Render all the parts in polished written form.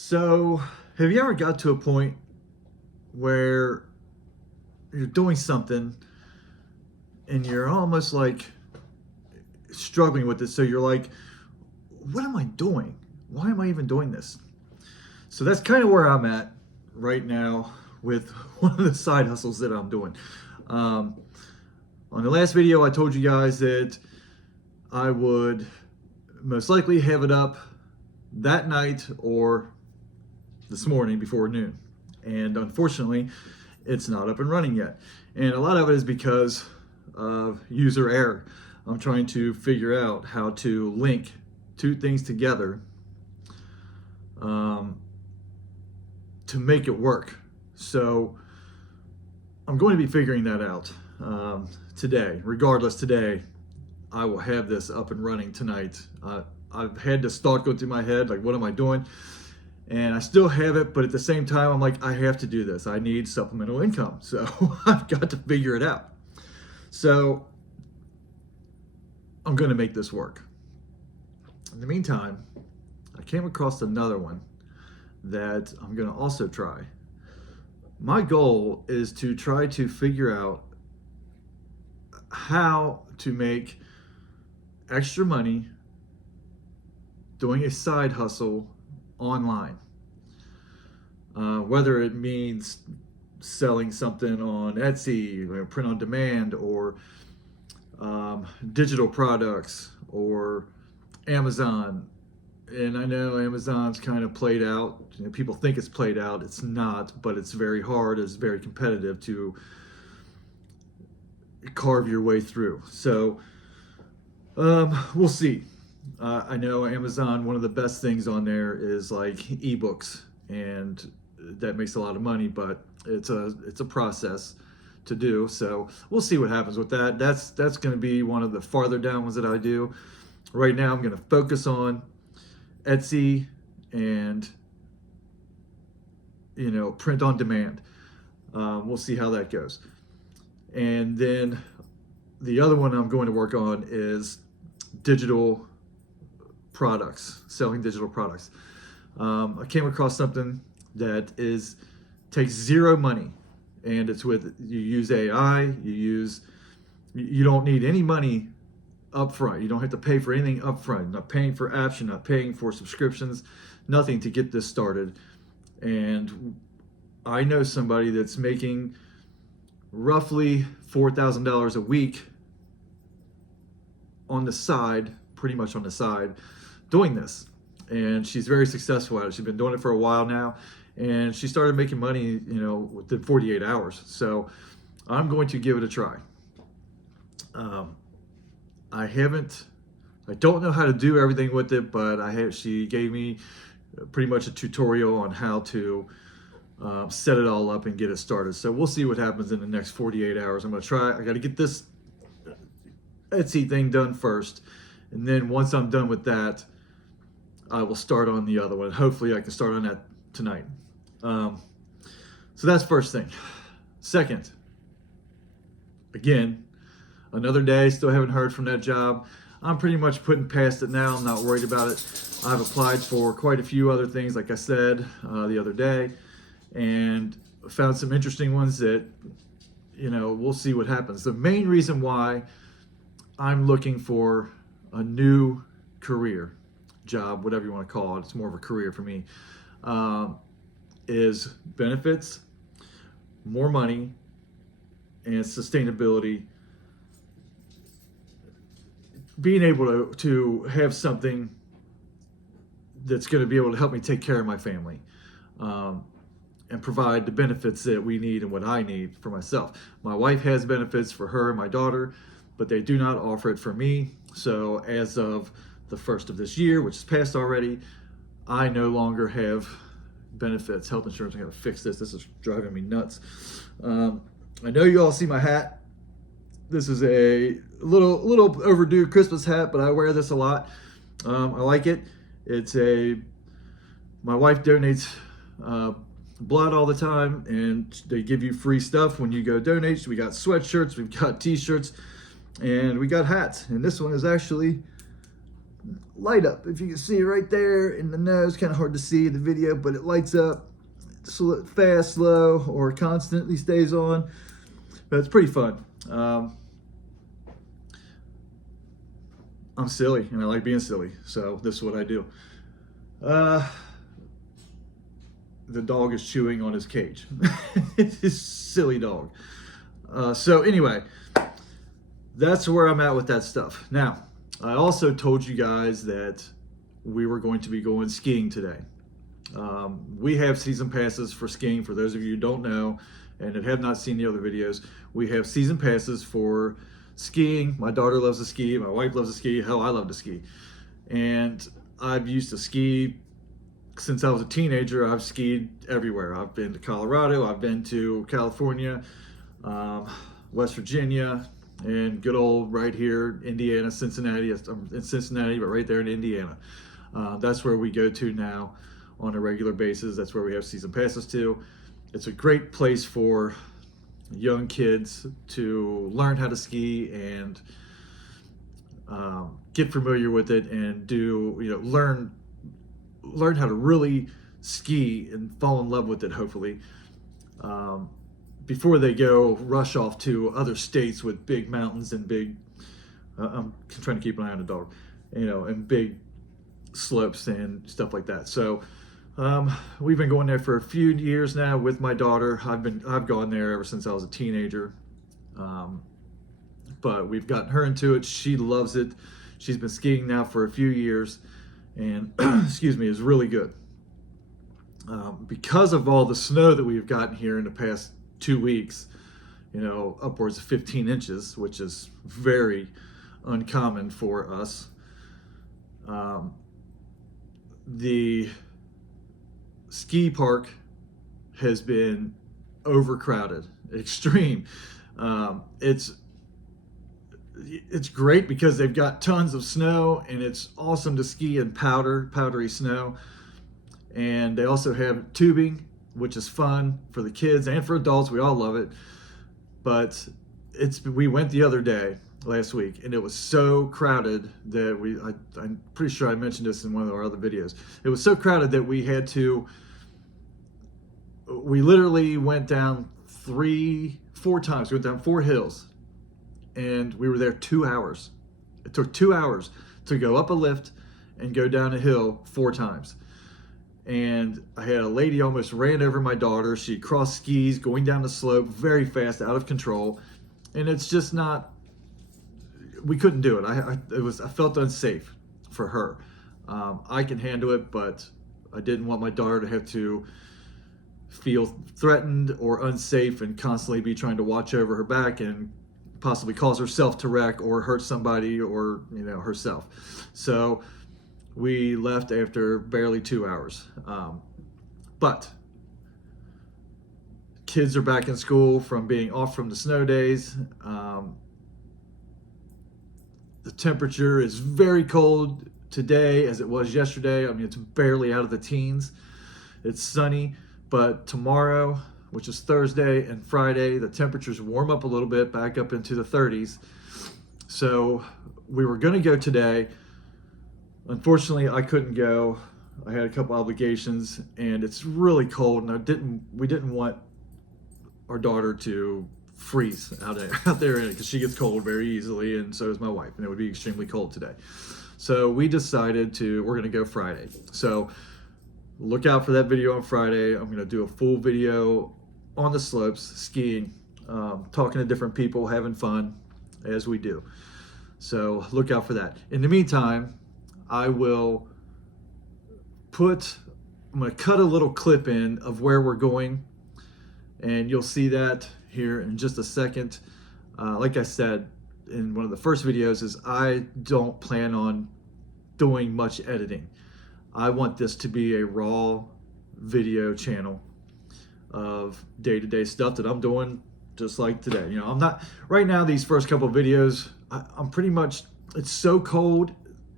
So, have you ever got to a point where you're doing something and you're almost like struggling with it? So you're like, what am I doing? Why am I even doing this? So that's kind of where I'm at right now with one of the side hustles that I'm doing. Um, on the last video, I told you guys that I would most likely have it up that night or this morning before noon. And unfortunately, it's not up and running yet. And a lot of it is because of user error. I'm trying to figure out how to link two things together to make it work. So I'm going to be figuring that out today. Regardless, today I will have this up and running tonight. I've had this thought go through my head, like, what am I doing? And I still have it, but at the same time, I'm like, I have to do this. I need supplemental income. So I've got to figure it out. So I'm going to make this work. In the meantime, I came across another one that I'm going to also try. My goal is to try to figure out how to make extra money doing a side hustle online. Whether it means selling something on Etsy, or print on demand, or digital products, or Amazon. And I know Amazon's kind of played out. You know, people think it's played out. It's not, but it's very hard. It's very competitive to carve your way through. So we'll see. I know Amazon, one of the best things on there is like ebooks, and that makes a lot of money, but it's a process to do. So we'll see what happens with that. That's going to be one of the farther down ones that I do. Right now, I'm going to focus on Etsy and print on demand. We'll see how that goes. And then the other one I'm going to work on is digital products, selling digital products. I came across something that takes zero money, and it's you use AI. You don't need any money up front. You don't have to pay for anything up front. You're not paying for apps, you're not paying for subscriptions, nothing to get this started. And I know somebody that's making roughly $4,000 a week on the side, pretty much on the side, doing this. And she's very successful at it. She's been doing it for a while now, and she started making money, within 48 hours. So I'm going to give it a try. I don't know how to do everything with it, but she gave me pretty much a tutorial on how to set it all up and get it started. So we'll see what happens in the next 48 hours. I'm going to try. I got to get this Etsy thing done first, and then once I'm done with that, I will start on the other one. Hopefully I can start on that tonight. So that's first thing. Second, again, another day, still haven't heard from that job. I'm pretty much putting past it now. I'm not worried about it. I've applied for quite a few other things, like I said the other day, and found some interesting ones that, we'll see what happens. The main reason why I'm looking for a new career, job, whatever you want to call it, it's more of a career for me, is benefits, more money, and sustainability. Being able to have something that's going to be able to help me take care of my family, and provide the benefits that we need and what I need for myself. My wife has benefits for her and my daughter, but they do not offer it for me. So as of the 1st of this year, which is passed already, I no longer have benefits, health insurance. I got to fix this. This is driving me nuts. I know you all see my hat. This is a little overdue Christmas hat, but I wear this a lot. I like it. My wife donates blood all the time, and they give you free stuff when you go donate. We got sweatshirts, we've got t-shirts, and we got hats. And this one is actually light up. If you can see it right there in the nose, kind of hard to see in the video, but it lights up fast, slow, or constantly stays on. But it's pretty fun. I'm silly, and I like being silly, so this is what I do. The dog is chewing on his cage. It's a silly dog. So anyway, that's where I'm at with that stuff. Now, I also told you guys that we were going to be going skiing today. We have season passes for skiing. For those of you who don't know and have not seen the other videos, we have season passes for skiing. My daughter loves to ski. My wife loves to ski. Hell, I love to ski. And I've used to ski since I was a teenager. I've skied everywhere. I've been to Colorado. I've been to California, West Virginia, and good old right here, Indiana, Cincinnati. I'm in Cincinnati, but right there in Indiana. That's where we go to now on a regular basis. That's where we have season passes to. It's a great place for young kids to learn how to ski and get familiar with it and do, learn how to really ski and fall in love with it, hopefully, before they go rush off to other states with big mountains and big, I'm trying to keep an eye on the dog, and big slopes and stuff like that. So we've been going there for a few years now with my daughter. I've gone there ever since I was a teenager, but we've gotten her into it. She loves it. She's been skiing now for a few years, and excuse me, is really good. Because of all the snow that we've gotten here in the past 2 weeks, upwards of 15 inches, which is very uncommon for us. The ski park has been overcrowded, extreme. It's great because they've got tons of snow, and it's awesome to ski in powdery snow. And they also have tubing, which is fun for the kids and for adults. We all love it. But we went the other day, last week, and it was so crowded that I'm pretty sure I mentioned this in one of our other videos. It was so crowded that we literally went down 4 times. We went down 4 hills, and we were there 2 hours. It took 2 hours to go up a lift and go down a hill 4 times. And I had a lady almost ran over my daughter. She crossed skis going down the slope very fast, out of control. And it's just not, we couldn't do it. I felt unsafe for her. I can handle it, but I didn't want my daughter to have to feel threatened or unsafe and constantly be trying to watch over her back and possibly cause herself to wreck or hurt somebody or, herself. So we left after barely 2 hours. But kids are back in school from being off from the snow days. The temperature is very cold today as it was yesterday. I mean, it's barely out of the teens. It's sunny, but tomorrow, which is Thursday and Friday, the temperatures warm up a little bit, back up into the 30s. So we were going to go today. Unfortunately, I couldn't go. I had a couple obligations, and it's really cold, and we didn't want our daughter to freeze out there in it, because she gets cold very easily, and so does my wife, and it would be extremely cold today. So we decided we're going to go Friday. So look out for that video on Friday. I'm going to do a full video on the slopes, skiing, talking to different people, having fun, as we do. So look out for that. In the meantime, I'm going to cut a little clip in of where we're going, and you'll see that here in just a second. Like I said in one of the first videos, is I don't plan on doing much editing. I want this to be a raw video channel of day-to-day stuff that I'm doing, just like today. I'm not, right now, these first couple of videos, I'm pretty much, it's so cold,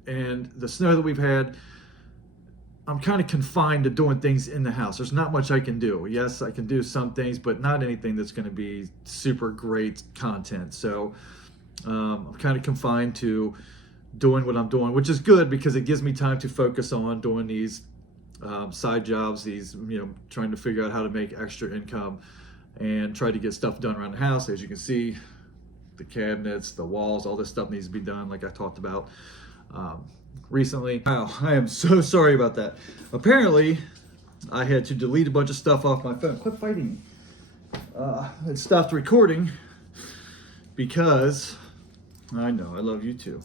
and the snow that we've had, I'm kind of confined to doing things in the house. There's not much I can do. Yes, I can do some things, but not anything that's going to be super great content. So I'm kind of confined to doing what I'm doing, which is good because it gives me time to focus on doing these side jobs, these, trying to figure out how to make extra income and try to get stuff done around the house. As you can see, the cabinets, the walls, all this stuff needs to be done, like I talked about recently. Wow, I am so sorry about that. Apparently, I had to delete a bunch of stuff off my phone. Quit fighting. It stopped recording because, I know, I love you too.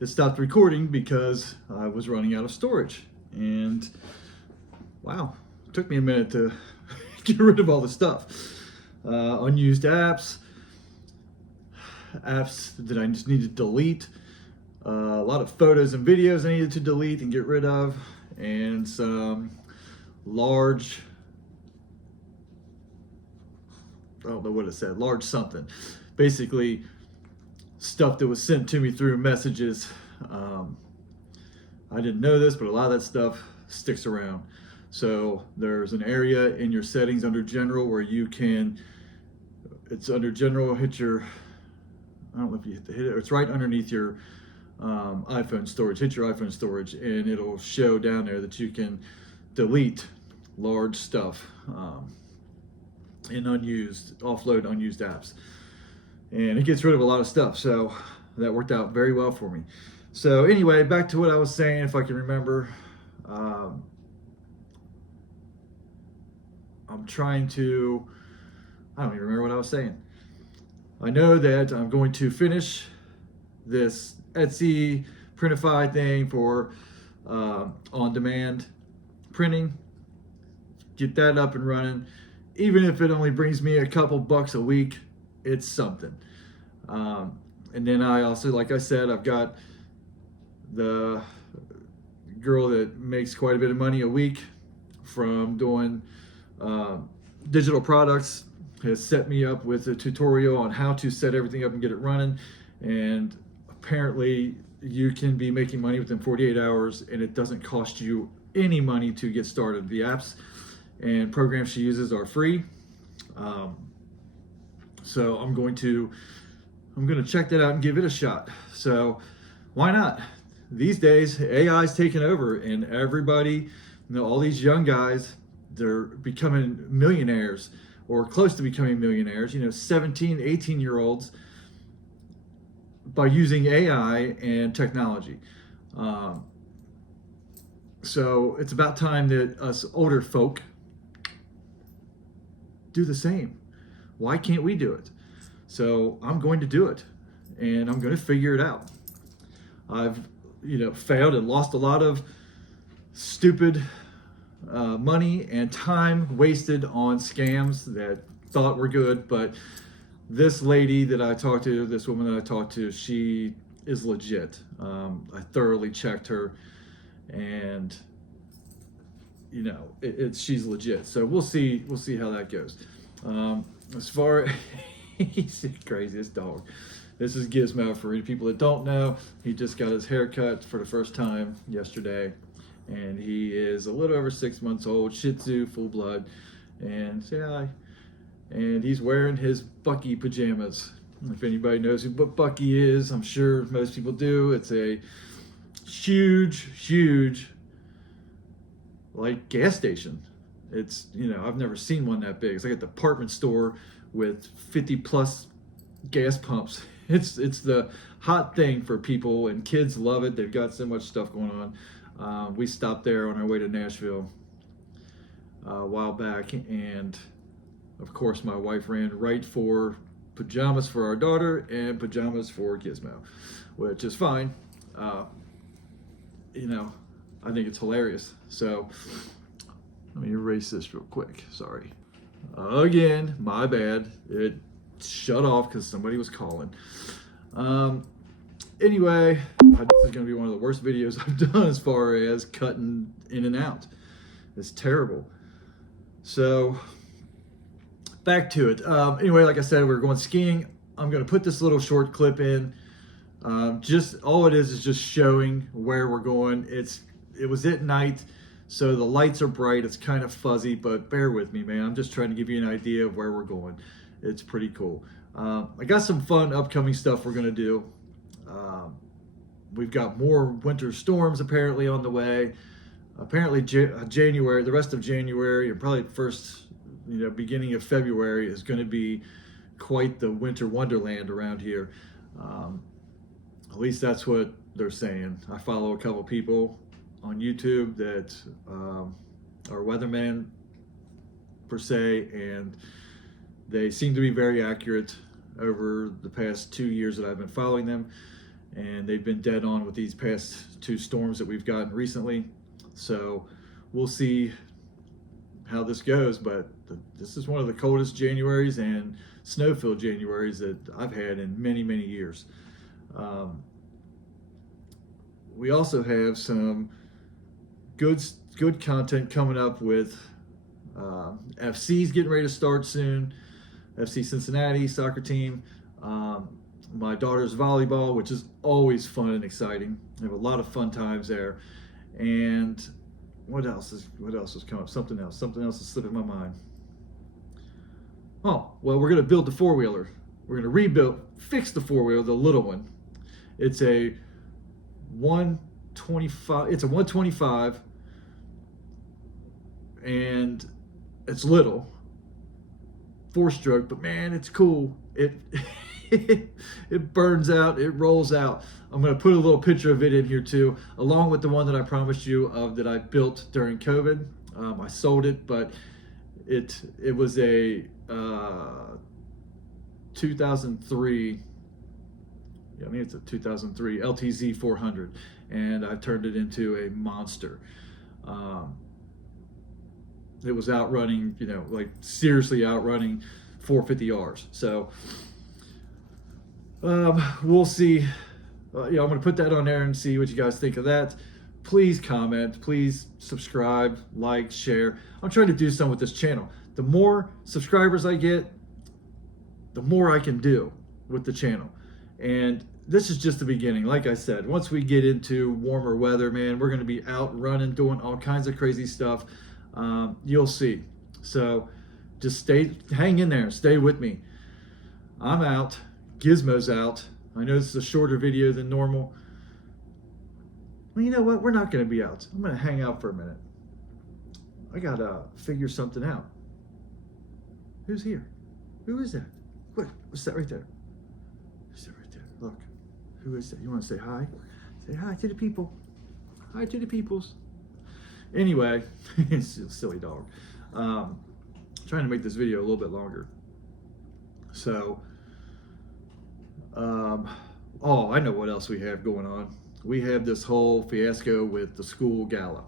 It stopped recording because I was running out of storage. And wow, it took me a minute to get rid of all the stuff. Unused apps that I just need to delete, a lot of photos and videos I needed to delete and get rid of, and some large, I don't know what it said, large something. Basically, stuff that was sent to me through messages. I didn't know this, but a lot of that stuff sticks around. So there's an area in your settings under general where you can, it's under general, hit your, I don't know if you hit it, it's right underneath your iPhone storage. Hit your iPhone storage and it'll show down there that you can delete large stuff and offload unused apps. And it gets rid of a lot of stuff. So that worked out very well for me. So anyway, back to what I was saying, if I can remember. I'm trying to, I don't even remember what I was saying. I know that I'm going to finish this Etsy Printify thing for on-demand printing, get that up and running. Even if it only brings me a couple bucks a week, it's something. And then I also, like I said, I've got the girl that makes quite a bit of money a week from doing digital products, has set me up with a tutorial on how to set everything up and get it running. And apparently you can be making money within 48 hours and it doesn't cost you any money to get started. The apps and programs she uses are free. So I'm going to check that out and give it a shot. So why not? These days, AI is taking over, and everybody, all these young guys, they're becoming millionaires or close to becoming millionaires, 17, 18-year-olds by using AI and technology. So it's about time that us older folk do the same. Why can't we do it? So I'm going to do it, and I'm going to figure it out. I've, failed and lost a lot of stupid money and time wasted on scams that thought were good, but this lady that I talked to, this woman that I talked to, she is legit. I thoroughly checked her, and she's legit. So we'll see how that goes. As far he's the craziest dog. This is Gizmo. For people that don't know, he just got his hair cut for the first time yesterday, and he is a little over 6 months old, Shih Tzu, full blood, and say hi. And he's wearing his Bucky pajamas. If anybody knows who Bucky is, I'm sure most people do. It's a huge, like, gas station. It's, I've never seen one that big. It's like a department store with 50 plus gas pumps. It's the hot thing for people, and kids love it. They've got so much stuff going on. We stopped there on our way to Nashville a while back, and of course my wife ran right for pajamas for our daughter and pajamas for Gizmo, which is fine. I think it's hilarious. So let me erase this real quick. Sorry. Again, my bad. It shut off because somebody was calling. Anyway, this is going to be one of the worst videos I've done as far as cutting in and out. It's terrible. So back to it. Anyway, like I said, we're going skiing. I'm going to put this little short clip in. Just all it is just showing where we're going. It was at night, so the lights are bright. It's kind of fuzzy, but bear with me, man. I'm just trying to give you an idea of where we're going. It's pretty cool. I got some fun upcoming stuff we're going to do. we've got more winter storms apparently on the way. Apparently January, the rest of January, and probably first, beginning of February is going to be quite the winter wonderland around here. At least that's what they're saying. I follow a couple people on YouTube that are weathermen per se, and they seem to be very accurate over the past 2 years that I've been following them, and they've been dead on with these past 2 storms that we've gotten recently. So we'll see how this goes, but this is one of the coldest Januaries and snow-filled Januaries that I've had in many, many years. We also have some good content coming up with FC's getting ready to start soon. FC Cincinnati soccer team. My daughter's volleyball, which is always fun and exciting. I have a lot of fun times there. And what else is coming up? Something else is slipping my mind. Oh, well, we're going to build the 4-wheeler. We're going to fix the 4-wheeler, the little one. It's a 125. It's a 125, and it's little, 4-stroke, but man, it's cool. It burns out, it rolls out. I'm going to put a little picture of it in here too, along with the one that I promised you of that I built during COVID. I sold it, but it was a 2003. Yeah, I mean it's a 2003 LTZ 400, and I've turned it into a monster. It was outrunning, like seriously outrunning 450Rs. So we'll see. I'm going to put that on there and see what you guys think of that. Please comment, please subscribe, like, share. I'm trying to do something with this channel. The more subscribers I get, the more I can do with the channel. And this is just the beginning. Like I said, once we get into warmer weather, man, we're going to be out running, doing all kinds of crazy stuff. You'll see. So just hang in there, stay with me. I'm out. Gizmo's out. I know this is a shorter video than normal. Well, you know what? We're not going to be out. I'm going to hang out for a minute. I got to figure something out. Who's here? Who is that? What's that right there? Who's that right there? Look. Who is that? You want to say hi? Say hi to the people. Hi to the peoples. Anyway, silly dog. Trying to make this video a little bit longer. So, I know what else we have going on. We have this whole fiasco with the school gala.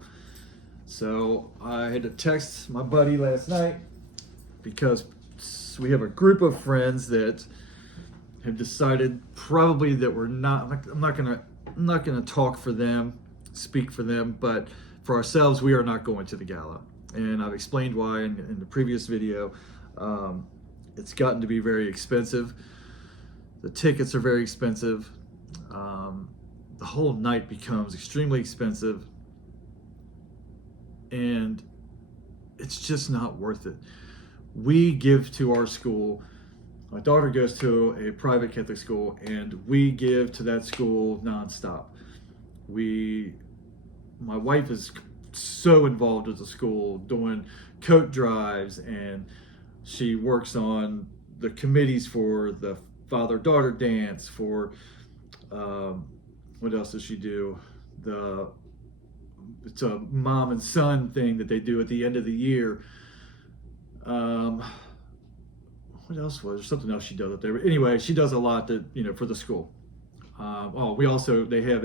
So I had to text my buddy last night because we have a group of friends that have decided probably that I'm not gonna talk for them, speak for them, but for ourselves, we are not going to the gala. And I've explained why in the previous video. It's gotten to be very expensive. The tickets are very expensive. The whole night becomes extremely expensive, and it's just not worth it. We give to our school. My daughter goes to a private Catholic school, and we give to that school nonstop. My wife is so involved with the school, doing coat drives, and she works on the committees for the father-daughter dance, for what else does she do? It's a mom and son thing that they do at the end of the year. What else was there? Something else she does up there. But anyway, she does a lot that, for the school. They have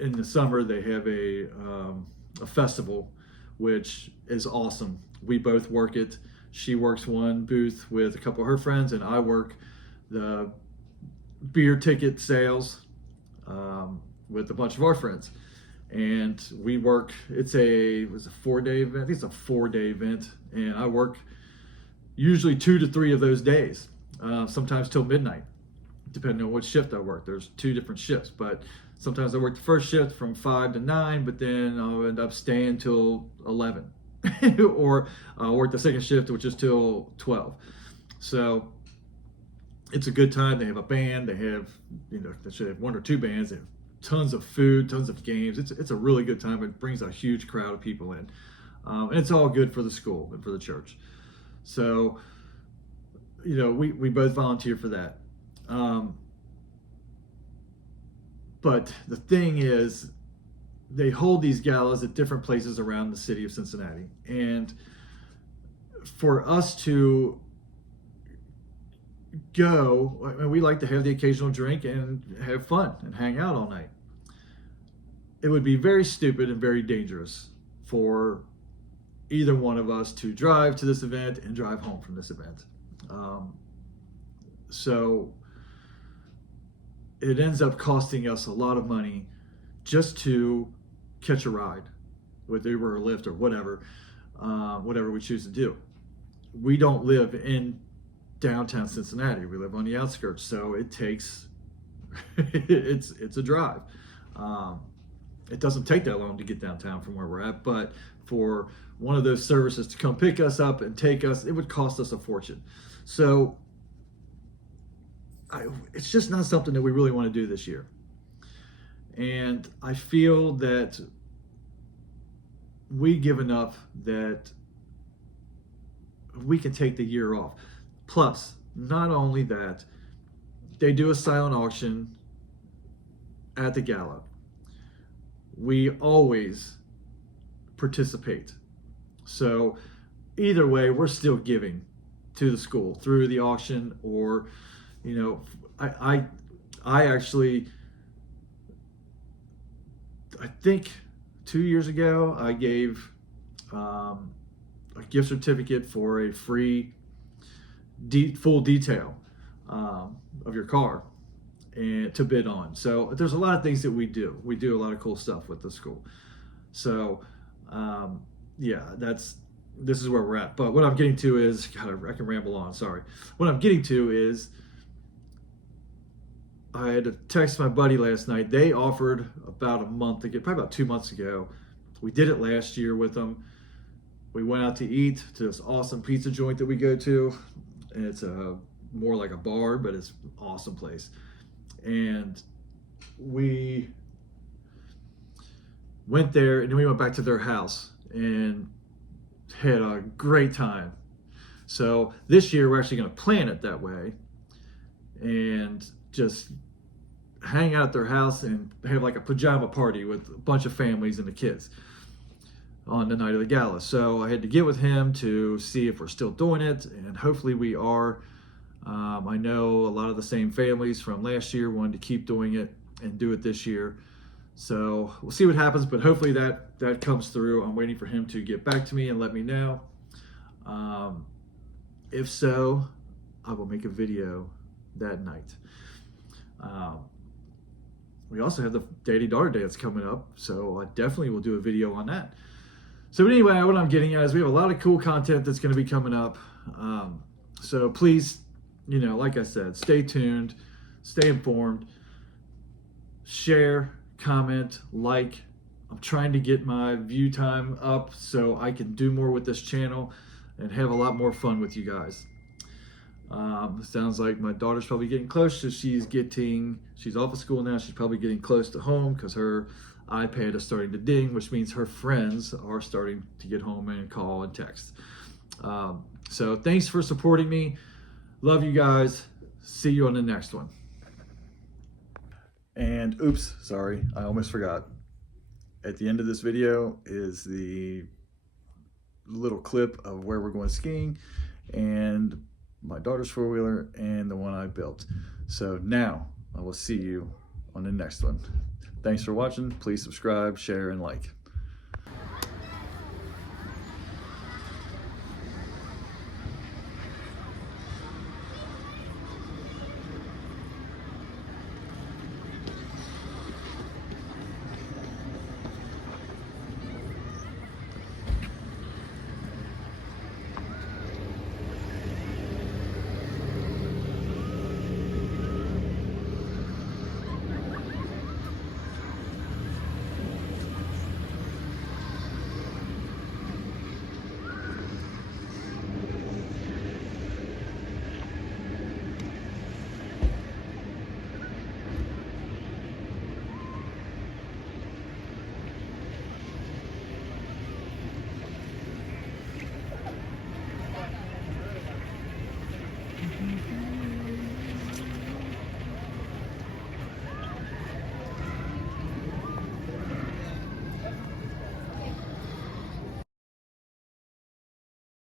in the summer they have a festival, which is awesome. We both work it. She works one booth with a couple of her friends, and I work the beer ticket sales with a bunch of our friends. And we work, it was a 4-day event. I think it's a 4-day event. And I work usually 2 to 3 of those days, sometimes till midnight, depending on what shift I work. There's 2 different shifts, but sometimes I work the first shift from 5 to 9, but then I'll end up staying till 11. Or I'll work the second shift, which is till 12. So it's a good time. They have a band. They have, they should have one or two bands. They have tons of food, tons of games. It's a really good time. It brings a huge crowd of people in. And it's all good for the school and for the church. So, we both volunteer for that. But the thing is, they hold these galas at different places around the city of Cincinnati. And for us to go, we like to have the occasional drink and have fun and hang out all night. It would be very stupid and very dangerous for either one of us to drive to this event and drive home from this event. So it ends up costing us a lot of money just to catch a ride with Uber or Lyft or whatever we choose to do. We don't live in downtown Cincinnati. We live on the outskirts, so it takes it's a drive. It doesn't take that long to get downtown from where we're at, but for one of those services to come pick us up and take us, it would cost us a fortune. So it's just not something that we really want to do this year. And I feel that we give enough that we can take the year off. Plus, not only that, they do a silent auction at the gala. We always participate. So either way, we're still giving to the school through the auction, or, I actually, I think 2 years ago, I gave a gift certificate for a free full detail of your car and to bid on. So there's a lot of things that we do. We do a lot of cool stuff with the school. So this is where we're at. But what I'm getting to is, God, I can ramble on, sorry. What I'm getting to is, I had to text my buddy last night. They offered about a month ago, probably about 2 months ago. We did it last year with them. We went out to eat to this awesome pizza joint that we go to. And it's more like a bar, but it's an awesome place. And we went there, and then we went back to their house and had a great time. So this year we're actually going to plan it that way and just hang out at their house and have like a pajama party with a bunch of families and the kids on the night of the gala. So I had to get with him to see if we're still doing it, and hopefully we are. I know a lot of the same families from last year wanted to keep doing it and do it this year. So we'll see what happens, but hopefully that comes through. I'm waiting for him to get back to me and let me know. If so, I will make a video that night. We also have the Daddy-Daughter Day that's coming up, so I definitely will do a video on that. So anyway, what I'm getting at is we have a lot of cool content that's going to be coming up. So please, like I said, stay tuned, stay informed, share, comment, like. I'm trying to get my view time up so I can do more with this channel and have a lot more fun with you guys. Sounds like my daughter's probably getting close. So she's off of school now. She's probably getting close to home because her iPad is starting to ding, which means her friends are starting to get home and call and text. So thanks for supporting me. Love you guys. See you on the next one. And oops, sorry, I almost forgot. At the end of this video is the little clip of where we're going skiing and my daughter's four-wheeler and the one I built. So now I will see you on the next one. Thanks for watching. Please subscribe, share, and like.